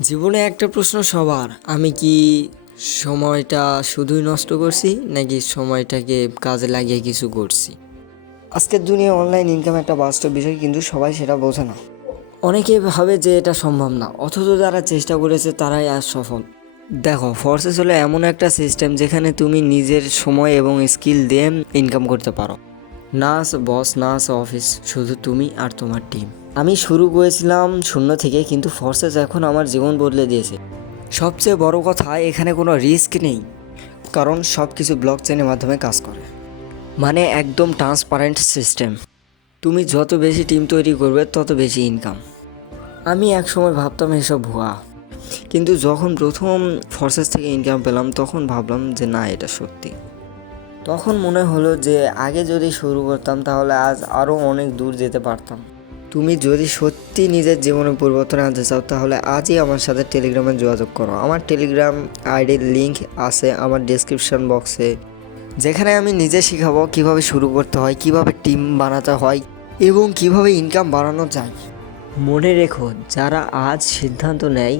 জীবনে একটা প্রশ্ন সবার, আমি কি সময়টা শুধুই নষ্ট করছি নাকি সময়টাকে কাজে লাগিয়ে কিছু করছি। আজকের দুনিয়া অনলাইন ইনকাম একটা বাস্তব বিষয়, কিন্তু সবাই সেটা বোঝে না। অনেকে ভাবে যে এটা সম্ভব না, অথচ যারা চেষ্টা করেছে তারাই আজ সফল। দেখো, ফোর্সেস হলো এমন একটা সিস্টেম যেখানে তুমি নিজের সময় এবং স্কিল দিয়ে ইনকাম করতে পারো। না আছে বস, না আছে অফিস, শুধু তুমি আর তোমার টিম। আমি শুরু করেছিলাম শূন্য থেকে, কিন্তু ফোর্সেস এখন আমার জীবন বদলে দিয়েছে। সবচেয়ে বড় কথা, এখানে কোনো রিস্ক নেই, কারণ সব কিছু ব্লক চেনের মাধ্যমে কাজ করে। মানে একদম ট্রান্সপারেন্ট সিস্টেম। তুমি যত বেশি টিম তৈরি করবে তত বেশি ইনকাম। আমি একসময় ভাবতাম এসব ভুয়া, কিন্তু যখন প্রথম ফোর্সেস থেকে ইনকাম পেলাম তখন ভাবলাম যে না, এটা সত্যি। তখন মনে হলো যে আগে যদি শুরু করতাম তাহলে আজ আরও অনেক দূর যেতে পারতাম। তুমি যদি সত্যি নিজের জীবনে পরিবর্তন আনতে চাও তাহলে আজই আমার সাথে টেলিগ্রামে যোগাযোগ করো। আমার টেলিগ্রাম আইডির লিঙ্ক আছে আমার ডেসক্রিপশন বক্সে, যেখানে আমি নিজে শেখাবো কিভাবে শুরু করতে হয়, কিভাবে টিম বানাতে হয় এবং কিভাবে ইনকাম বাড়ানো যায়। মনে রেখো, যারা আজ সিদ্ধান্ত নেয়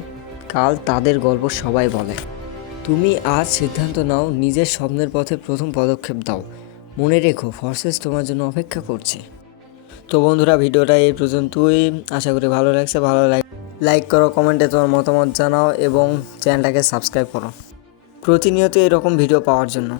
কাল তাদের গল্প সবাই বলে। তুমি আজ সিদ্ধান্ত নাও, নিজের স্বপ্নের পথে প্রথম পদক্ষেপ দাও। মনে রেখো, ফোর্সেস তোমার জন্য অপেক্ষা করছে। তো বন্ধুরা, ভিডিওটা এই পর্যন্তই। আশা করি ভালো লাগছে। ভালো লাইক করো, কমেন্টে তোমার মতামত জানাও এবং চ্যানেলটাকে সাবস্ক্রাইব করো প্রতিনিয়ত এরকম ভিডিও পাওয়ার জন্য।